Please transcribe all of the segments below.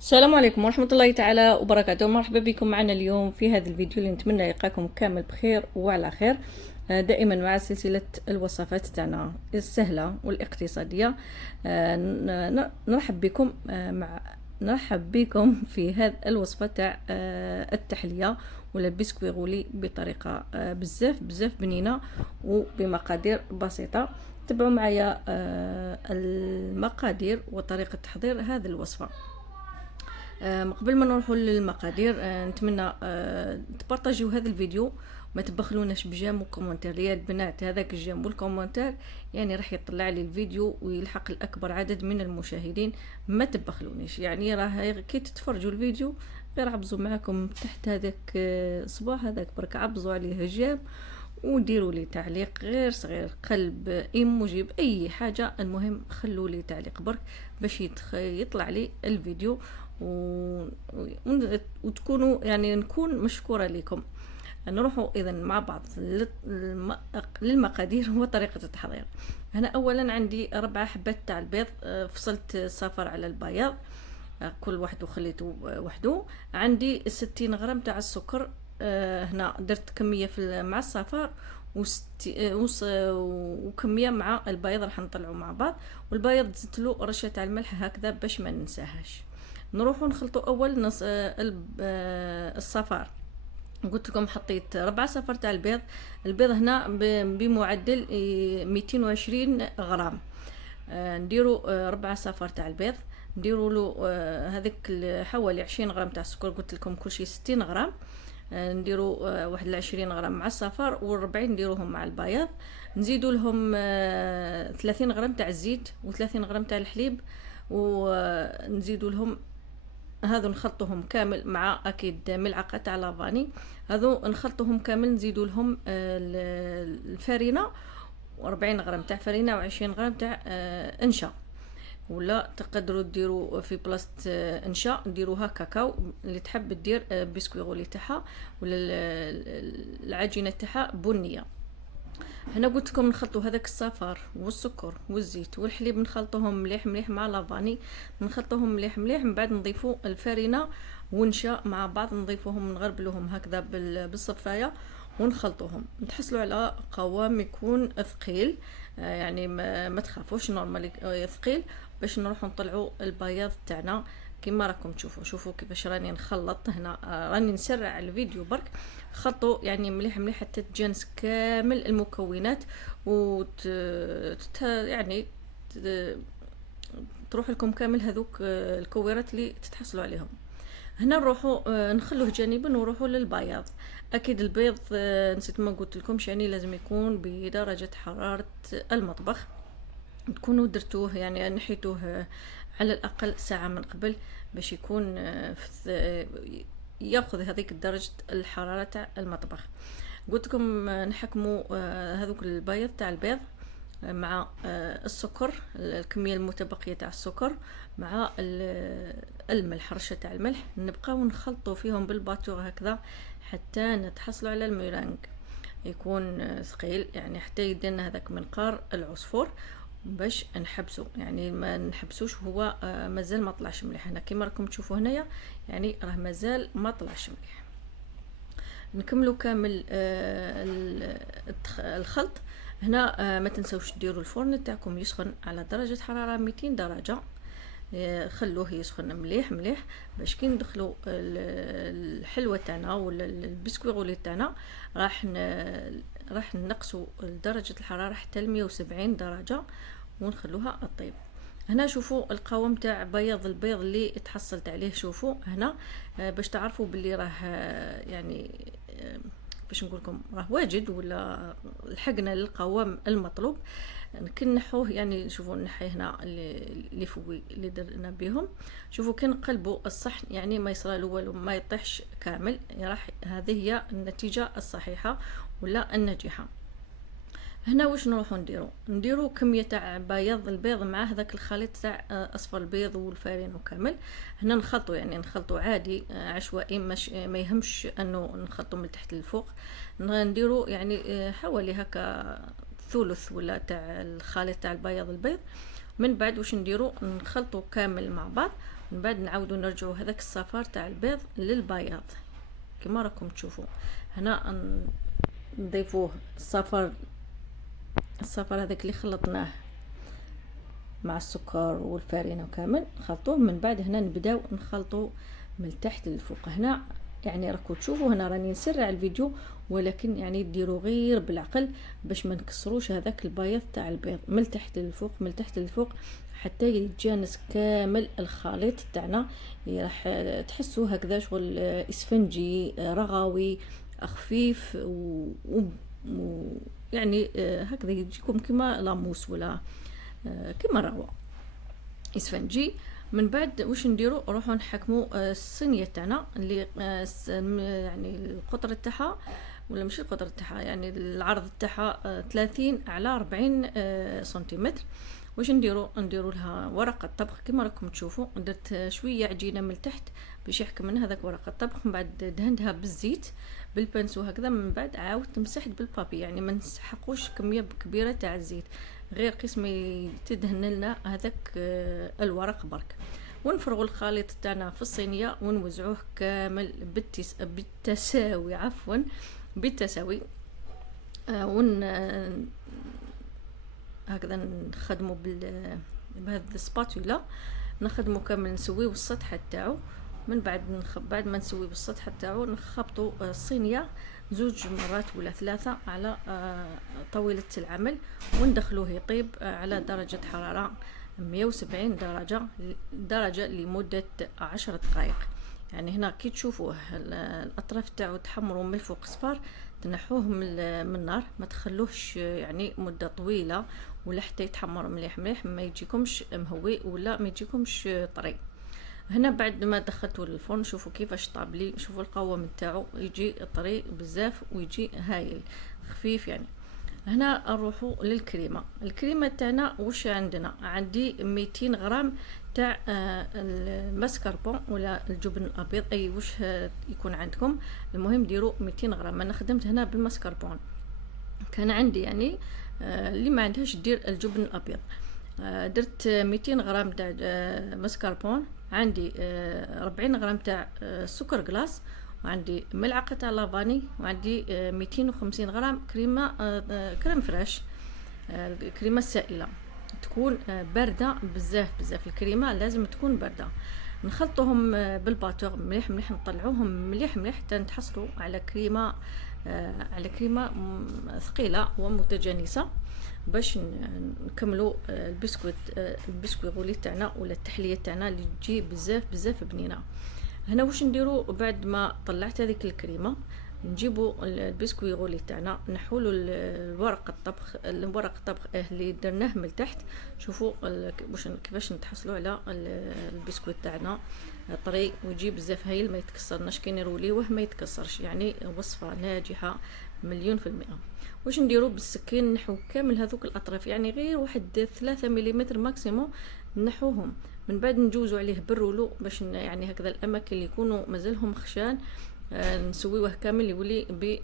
السلام عليكم ورحمة الله تعالى وبركاته. مرحبا بكم معنا اليوم في هذا الفيديو اللي نتمنى يلقاكم كامل بخير وعلى خير. دائما مع سلسلة الوصفات تاعنا السهلة والاقتصادية. نرحب بكم نرحب بكم في هذه الوصفة تاع التحلية ولا بسكوي غولي بطريقة بزاف بنينة وبمقادير بسيطة. تبعوا معايا المقادير وطريقة تحضير هذه الوصفة. قبل ما نروحوا للمقادير، نتمنى تبارطاجيو هذا الفيديو، ما تبخلوناش بجيم وكومنتير. يا البنات هذاك الجيم والكومنتير يعني راح يطلع لي الفيديو ويلحق الاكبر عدد من المشاهدين. ما تبخلونيش، يعني راه كي تتفرجوا الفيديو غير عبزوا معكم تحت هذاك صباح هذاك برك عبزوا عليه جيم وديروا لي تعليق غير صغير، قلب، ايموجي، باي حاجه. المهم خلوا لي تعليق برك باش يطلع لي الفيديو وتكونوا يعني نكون مشكوره لكم. نروحوا اذا مع بعض للمقادير وطريقه التحضير. هنا اولا عندي 4 حبات تاع البيض، فصلت الصفر على البياض، كل واحد وخليته وحده. عندي 60 غرام تاع السكر، هنا درت كميه مع الصفار وكميه مع البيض راح نطلعوا مع بعض. والبيض زدت له رشه تاع الملح هكذا باش ما ننساهاش. نروحوا نخلطوا اول نص الصفار. قلت لكم حطيت 4 صفار تاع البيض. البيض هنا بمعدل 220 غرام. نديروا 4 صفار تاع البيض، نديروا له هذيك حوالي 20 غرام تاع السكر، قلت لكم كلشي 60 غرام. نديروا 21 غرام مع الصفار و40 نديروهم مع البياض. نزيدوا لهم 30 غرام تاع الزيت و30 غرام تاع الحليب، ونزيدوا لهم هذو نخلطوهم كامل مع اكيد ملعقه تاع لافاني. هذو نخلطوهم كامل، نزيدوا لهم الفارينه، و40 غرام تاع فرينه و20 غرام تاع انشا، ولا تقدروا ديروا في بلاصه انشا ديروها كاكاو اللي تحب دير بسكوي غولي تاعها ولا العجينه تاعها بنيه. هنا قلت لكم نخلطوا هذاك الصفار والسكر والزيت والحليب، نخلطوهم مليح مع لافاني، نخلطوهم مليح من بعد نضيفوا الفارينه ونشا مع بعض، نضيفوهم نغربلوهم هكذا بالصفايه ونخلطوهم، نتحصلوا على قوام يكون ثقيل. يعني ما تخافوش نورمال ثقيل، باش نروحوا نطلعوا البياض تاعنا كما راكم شوفوا كيفاش راني نخلط هنا. راني نسرع الفيديو برك. خلطوا يعني مليح حتى تجانس كامل المكونات يعني تروح لكم كامل هذوك الكويرات اللي تتحصلوا عليهم. هنا نروحوا نخلوه جانبا ونروحوا للبياض. اكيد البيض نسيت ما قلت لكمش، يعني لازم يكون بدرجه حراره المطبخ. تكونوا درتوه يعني نحيتوه على الاقل ساعه من قبل باش يكون ياخذ هذيك درجه الحراره تاع المطبخ. قلت لكم نحكموا هذوك البيض تاع البيض مع السكر، الكميه المتبقيه تاع السكر مع الملح، رشه تاع الملح، نبقاو نخلطوا فيهم بالباتور هكذا حتى نتحصلوا على الميرانغ يكون ثقيل، يعني حتى يدينا هذاك منقار العصفور باش نحبسو، يعني ما نحبسوش هو مازال ما طلعش مليح. هنا كيما راكم تشوفوا هنايا يعني راه مازال ما طلعش مليح. نكملوا كامل الخلط. هنا ما تنسوش ديروا الفرن تاعكم يسخن على درجه حراره 200 درجه. خلوه يسخن مليح باش كي ندخلوا الحلوه تاعنا ولا البسكوي غولي تاعنا راح نقصوا درجه الحراره حتى 170 درجه ونخلوها طيب. هنا شوفوا القوام تاع بياض البيض اللي تحصلت عليه. شوفوا هنا باش تعرفوا باللي راه يعني باش نقولكم راه واجد ولا لحقنا للقوام المطلوب. نحوه يعني شوفوا نحي هنا اللي فوق اللي درنا بهم. شوفوا كي نقلبوا الصحن يعني ما يصرى الاول وما يطيحش كامل، راح هذه هي النتيجه الصحيحه ولا الناجحه. هنا واش نروحوا نديروا كميه تاع بياض البيض مع هذاك الخليط تاع اصفر البيض والفارين وكامل. هنا نخلطوا يعني نخلطوا عادي عشوائي، ما يهمش انه نخلطوا من تحت للفوق. نديروا يعني حوالي هكا ثلث ولا تاع الخليط تاع البياض البيض. من بعد واش نديروا نخلطوا كامل مع بعض من بعد نعاودو نرجعو هذاك الصفار تاع البيض للبياض كما راكم تشوفوا. هنا نضيفوه الصفار هذاك اللي خلطناه مع السكر والفارينه وكامل نخلطوه. من بعد هنا نبداو نخلطو من تحت للفوق. هنا يعني راكم تشوفوا هنا راني نسرع الفيديو، ولكن يعني ديروا غير بالعقل باش ما نكسروش هذاك البياض تاع البيض من تحت للفوق من تحت للفوق حتى يتجانس كامل الخليط تاعنا. راح تحسوا هكذا شغل اسفنجي رغوي خفيف يعني هكذا يجيكم كما لاموس ولا كما رغوه اسفنجي. من بعد واش نديرو نروحو نحكمو الصينيه تاعنا اللي يعني القطر تاعها ولا ماشي القطر تاعها يعني العرض تاعها 30 على 40 سنتيمتر. واش نديرو لها ورقه طبخ كما راكم تشوفوا. درت شويه عجينه من تحت باش يحكم منها هذاك ورقه الطبخ. من بعد دهنتها بالزيت بالبنسو هكذا. من بعد عاودت مسحت بالبابي يعني ما نسحقوش كميه كبيره تاع الزيت، غير قسم تدهن لنا هذاك الورق برك. ونفرغوا الخليط تاعنا في الصينيه ونوزعوه كامل بالتساوي بالتساوي. هكذا نخدموا بهذا السباتولا نخدموا كامل نسويو السطح تاعو. من بعد ما نسويو السطح تاعو نخبطوا الصينيه 2 مرات ولا 3 على طاولة العمل وندخلوه يطيب على درجة حرارة 170 درجة لمدة 10 دقائق. يعني هنا كي تشوفوه الأطراف تاعو تحمروا من الفوق صفار تنحوه من النار، ما تخلوهش يعني مدة طويلة ولا حتى يتحمر مليح ما يجيكمش مهوي ولا ما يجيكمش طري. هنا بعد ما دخلته للفرن شوفوا كيفاش طاب لي، شوفوا القوام نتاعو يجي طري بزاف ويجي هايل خفيف يعني. هنا نروحوا للكريمه. الكريمه تاعنا واش عندي 200 غرام تاع المسكربون ولا الجبن الابيض اي واش يكون عندكم. المهم ديروا 200 غرام. انا خدمت هنا بالمسكربون، كان عندي يعني اللي ما عندهاش دير الجبن الابيض. درت 200 غرام تاع مسكربون، عندي 40 غرام تاع سكر غلاس، وعندي ملعقه تاع لافاني، وعندي 250 غرام كريم فريش. الكريمه السائله تكون بارده بزاف الكريمه لازم تكون بارده. نخلطوهم بالباتور مليح نطلعوهم مليح حتى نتحصلوا على كريمه ثقيله ومتجانسه باش نكملوا البسكويت غولي تاعنا ولا التحليه تاعنا اللي تجي بزاف بنينه. هنا واش نديروا بعد ما طلعت هذيك الكريمه نجيبوا البسكوي غولي تاعنا نحولوا الورق الطبخ اللي درناه من تحت. شوفوا كيفاش نتحصلوا على البسكويت تاعنا طري ويجي بزاف هايل ما يتكسرناش كي نروليوه ما يتكسرش، يعني وصفه ناجحه 100%. واش نديروا بالسكين نحو كامل هذوك الاطراف يعني غير واحد 3 ملم ماكسيموم نحوهم. من بعد نجوزوا عليه بالرولو باش يعني هكذا الاماكن اللي يكونوا مازالهم خشان نسويوه كامل يولي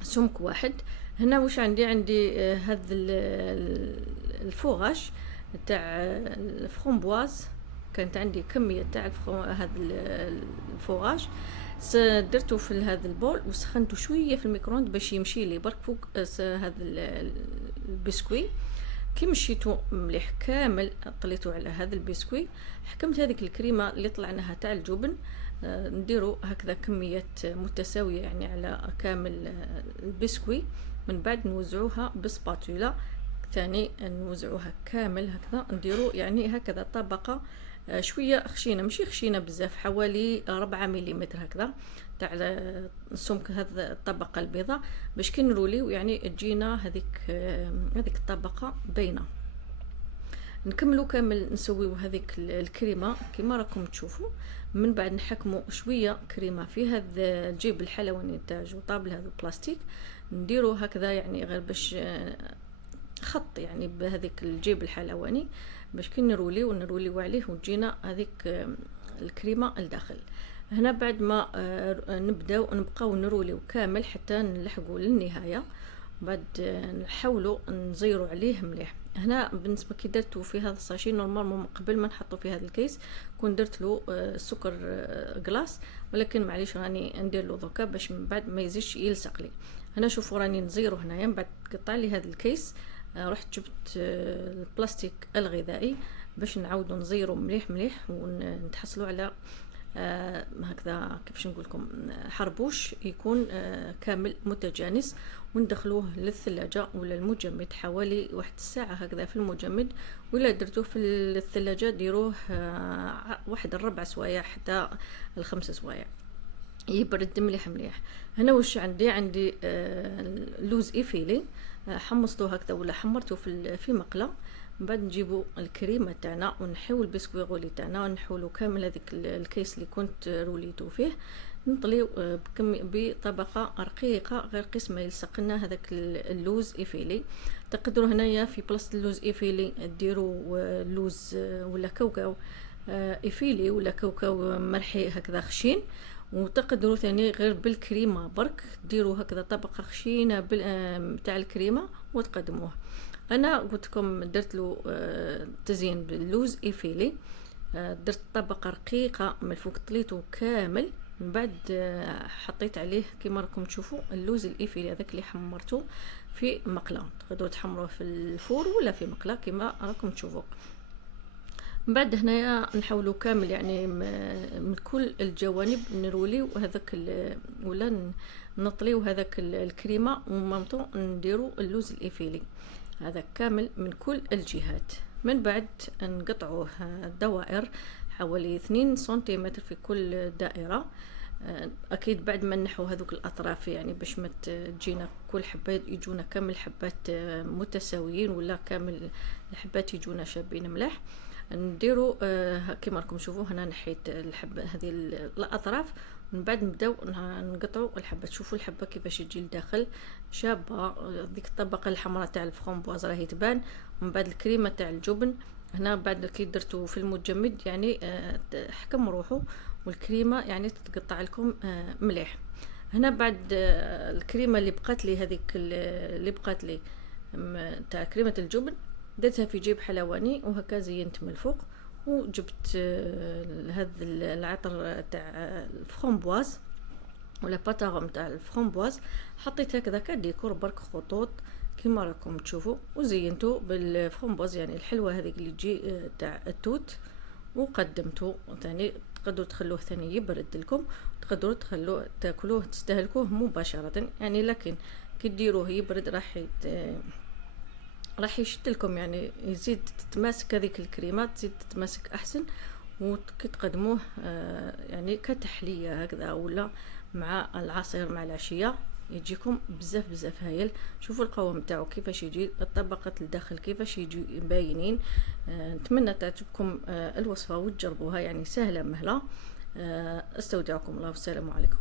بسمك واحد. هنا واش عندي هذا الفوغاش تاع الفرomboise، كانت عندي كميه تاع هذا الفوغاش درته في هذا البول وسخنته شويه في الميكرووند باش يمشي لي برك فوق هذا البسكوي. كي مشيتو مليح كامل طليتو على هذا البسكوي، حكمت هذيك الكريمه اللي طلعناها تاع الجبن نديرو هكذا كميه متساويه يعني على كامل البسكوي. من بعد نوزعوها بسباتولا ثاني نوزعوها كامل هكذا نديرو يعني هكذا طبقه شويه خشينه ماشي خشينه بزاف، حوالي 4 ملم هكذا تاع السمك هذا الطبقه البيضاء باش كي نروليو يعني تجينا هذيك الطبقه باينه. نكملوا كامل نسويو هذيك الكريمه كما راكم تشوفوا. من بعد نحكموا شويه كريمه في هذا الجيب الحلواني تاع جوطابل هذا البلاستيك نديرو هكذا يعني غير باش خط يعني بهذيك الجيب الحلواني باش كي نروليو عليه وتجينا هذيك الكريمه الداخل. هنا بعد ما نبقاو نروليو كامل حتى نلحقوا للنهايه. بعد نحاولوا نزيروا عليه مليح. هنا بالنسبه كي درتو في هذا الساشي نورمالمون قبل ما نحطو في هذا الكيس كون درت له سكر كلاص، ولكن معليش راني ندير له دوكا باش من بعد ما يزيدش يلصق لي. هنا شوفوا راني نزيرو هنايا من بعد قطع لي هذا الكيس. رحت جبت البلاستيك الغذائي باش نعاودو نزيرو مليح مليح ونتحصلوا على هكذا كيفاش نقول لكم حربوش يكون كامل متجانس، وندخلوه للثلاجه ولا المجمد حوالي واحد الساعه هكذا في المجمد، ولا درتوه في الثلاجه ديروه واحد الربع سوايع حتى الخمس سوايع يبرد مليح مليح. هنا واش عندي لوز ايفيلي حمصته هكذا ولا حمرته في مقله. من بعد نجيبوا الكريمه تاعنا ونحيو البسكوي غولي تاعنا ونحولو كامل هذيك الكيس اللي كنت روليتو فيه، نطليو بطبقه رقيقه غير قيس ما يلصق لنا هذاك اللوز ايفيلي. تقدروا هنايا في بلاصه اللوز ايفيلي ديروا لوز ولا كاوكاو ايفيلي ولا كاوكاو مرحي هكذا خشين، وتقدروا ثاني غير بالكريمه برك ديروا هكذا طبقه خشينه تاع الكريمه وتقدموه. انا قلت لكم درت له تزيين باللوز ايفيلي، درت طبقه رقيقه من الفوق طليته كامل، من بعد حطيت عليه كما راكم تشوفوا اللوز الايفيلي هذاك اللي حمرته في مقله، تقدروا تحمروه في الفور ولا في مقله كما راكم تشوفوا. من بعد هنايا نحاولوا كامل يعني من كل الجوانب نروليو هذاك ولا نطليو هذاك الكريمه ومامطو نديروا اللوز الايفيلي هذا كامل من كل الجهات. من بعد نقطعوه دوائر حوالي 2 سنتيمتر في كل دائرة. اكيد بعد ما نحو هذوك الاطراف يعني باش ما تجينا كل حبه يجونا كامل حبات متساويين ولا كامل الحبات يجونا شابين مليح. نديروا كما راكم تشوفوا هنا نحيت الحبه هذه الاطراف، من بعد نبداو نقطعوا الحبه. تشوفوا الحبه كيفاش تجي لداخل شابه، ديك الطبقه الحمراء تاع الفرامبواز راهي تبان، ومن بعد الكريمه تاع الجبن هنا بعد كي درتو في المجمد يعني حكم روحو والكريمه يعني تتقطع لكم مليح. هنا بعد الكريمه اللي بقات لي هذيك اللي بقات لي تاع كريمه الجبن درتها في جيب حلواني وهكا زينت من الفوق، وجبت هذا العطر تاع الفرامبواز ولا باتاغوم تاع الفرامبواز حطيت هكذا كديكور برك خطوط كما راكم تشوفوا، وزينته بالفرامبواز يعني الحلوه هذيك اللي تجي تاع التوت، وقدمته ثاني. تقدروا تخلوه ثاني يبرد لكم، تقدروا تخلوه تاكلوه تستهلكوه مباشره يعني، لكن كي ديروه يبرد راح يشد لكم يعني يزيد تتماسك هذيك الكريمات تزيد تتماسك احسن، وكي تقدموه يعني كتحليه هكذا ولا مع العصير مع العشيه يجيكم بزاف بزاف هايل. شوفوا القوام تاعو كيفاش يجي، الطبقه الداخل كيفاش يجي باينين. نتمنى تعجبكم الوصفه وتجربوها يعني سهله مهله. استودعكم الله والسلام عليكم.